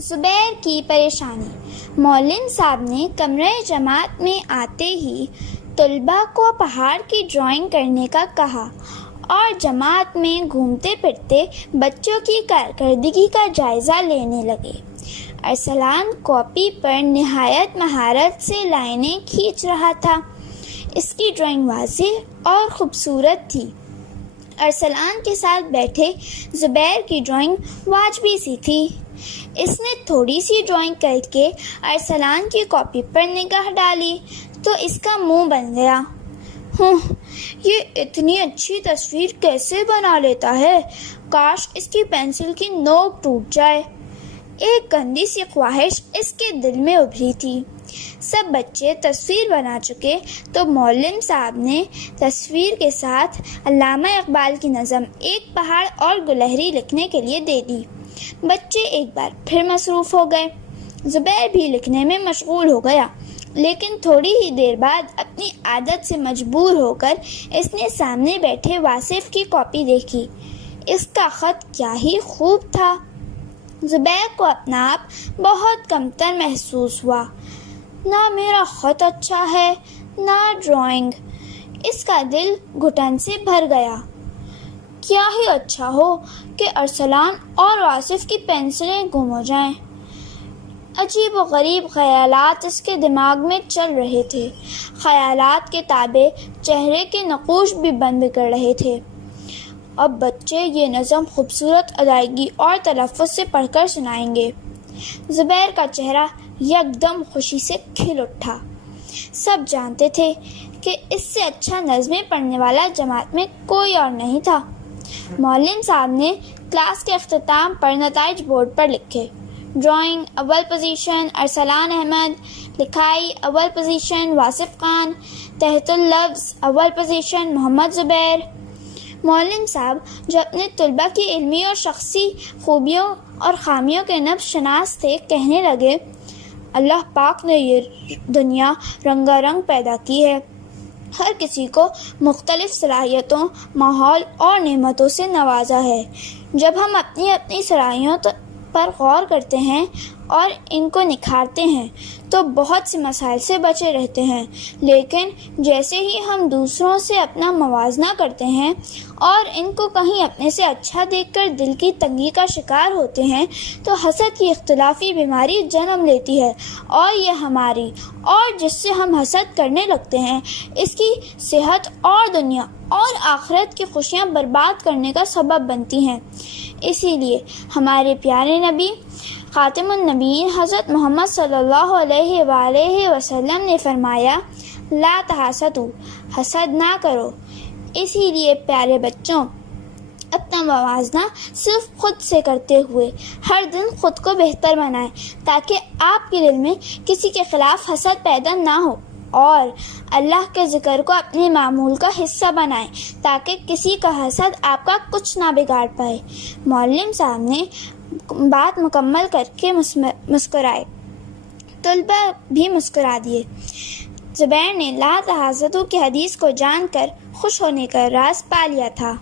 زبیر کی پریشانی۔ معلم صاحب نے کمرہ جماعت میں آتے ہی طلباء کو پہاڑ کی ڈرائنگ کرنے کا کہا اور جماعت میں گھومتے پھرتے بچوں کی کارکردگی کا جائزہ لینے لگے۔ ارسلان کاپی پر نہایت مہارت سے لائنیں کھینچ رہا تھا۔ اس کی ڈرائنگ واضح اور خوبصورت تھی۔ ارسلان کے ساتھ بیٹھے زبیر کی ڈرائنگ واجبی سی تھی۔ اس نے تھوڑی سی ڈرائنگ کر کے ارسلان کی کاپی پر نگاہ ڈالی تو اس کا منہ بن گیا۔ یہ اتنی اچھی تصویر کیسے بنا لیتا ہے؟ کاش اس کی پینسل کی نوک ٹوٹ جائے۔ ایک گندی سی خواہش اس کے دل میں ابھری تھی۔ سب بچے تصویر بنا چکے تو معلم صاحب نے تصویر کے ساتھ علامہ اقبال کی نظم ایک پہاڑ اور گلہری لکھنے کے لیے دے دی۔ بچے ایک بار پھر مصروف ہو گئے۔ زبیر بھی لکھنے میں مشغول ہو گیا، لیکن تھوڑی ہی دیر بعد اپنی عادت سے مجبور ہو کر اس نے سامنے بیٹھے واصف کی کاپی دیکھی۔ اس کا خط کیا ہی خوب تھا۔ زبیر کو اپنا آپ بہت کمتر محسوس ہوا۔ نہ میرا خط اچھا ہے، نہ ڈرائنگ۔ اس کا دل گھٹن سے بھر گیا۔ کیا ہی اچھا ہو کہ ارسلان اور واصف کی پینسلیں گم ہو جائیں۔ عجیب و غریب خیالات اس کے دماغ میں چل رہے تھے۔ خیالات کے تابع چہرے کے نقوش بھی بن بگڑ رہے تھے۔ اب بچے یہ نظم خوبصورت ادائیگی اور تلفظ سے پڑھ کر سنائیں گے۔ زبیر کا چہرہ یکدم خوشی سے کھل اٹھا۔ سب جانتے تھے کہ اس سے اچھا نظمیں پڑھنے والا جماعت میں کوئی اور نہیں تھا۔ معلم صاحب نے کلاس کے اختتام پر نتائج بورڈ پر لکھے۔ ڈرائنگ اول پوزیشن ارسلان احمد، لکھائی اول پوزیشن واصف خان، تحت اللفظ اول پوزیشن محمد زبیر۔ معلم صاحب جو اپنے طلباء کی علمی اور شخصی خوبیوں اور خامیوں کے نبض شناس تھے، کہنے لگے، اللہ پاک نے یہ دنیا رنگا رنگ پیدا کی ہے۔ ہر کسی کو مختلف صلاحیتوں، ماحول اور نعمتوں سے نوازا ہے۔ جب ہم اپنی اپنی صلاحیتوں پر غور کرتے ہیں اور ان کو نکھارتے ہیں تو بہت سے مسائل سے بچے رہتے ہیں، لیکن جیسے ہی ہم دوسروں سے اپنا موازنہ کرتے ہیں اور ان کو کہیں اپنے سے اچھا دیکھ کر دل کی تنگی کا شکار ہوتے ہیں تو حسد کی اختلافی بیماری جنم لیتی ہے، اور یہ ہماری اور جس سے ہم حسد کرنے لگتے ہیں اس کی صحت اور دنیا اور آخرت کی خوشیاں برباد کرنے کا سبب بنتی ہیں۔ اسی لیے ہمارے پیارے نبی خاتم النبیین حضرت محمد صلی اللہ علیہ وآلہ وسلم نے فرمایا، لا تحاسدوا، حسد نہ کرو۔ اسی لیے پیارے بچوں، اپنا موازنہ صرف خود سے کرتے ہوئے ہر دن خود کو بہتر بنائیں تاکہ آپ کے دل میں کسی کے خلاف حسد پیدا نہ ہو، اور اللہ کے ذکر کو اپنے معمول کا حصہ بنائیں تاکہ کسی کا حسد آپ کا کچھ نہ بگاڑ پائے۔ معلم صاحب نے بات مکمل کر کے مسکرائے۔ طلباء بھی مسکرا دیے۔ زبیر نے لا تحاسدوا کی حدیث کو جان کر خوش ہونے کا راز پا لیا تھا۔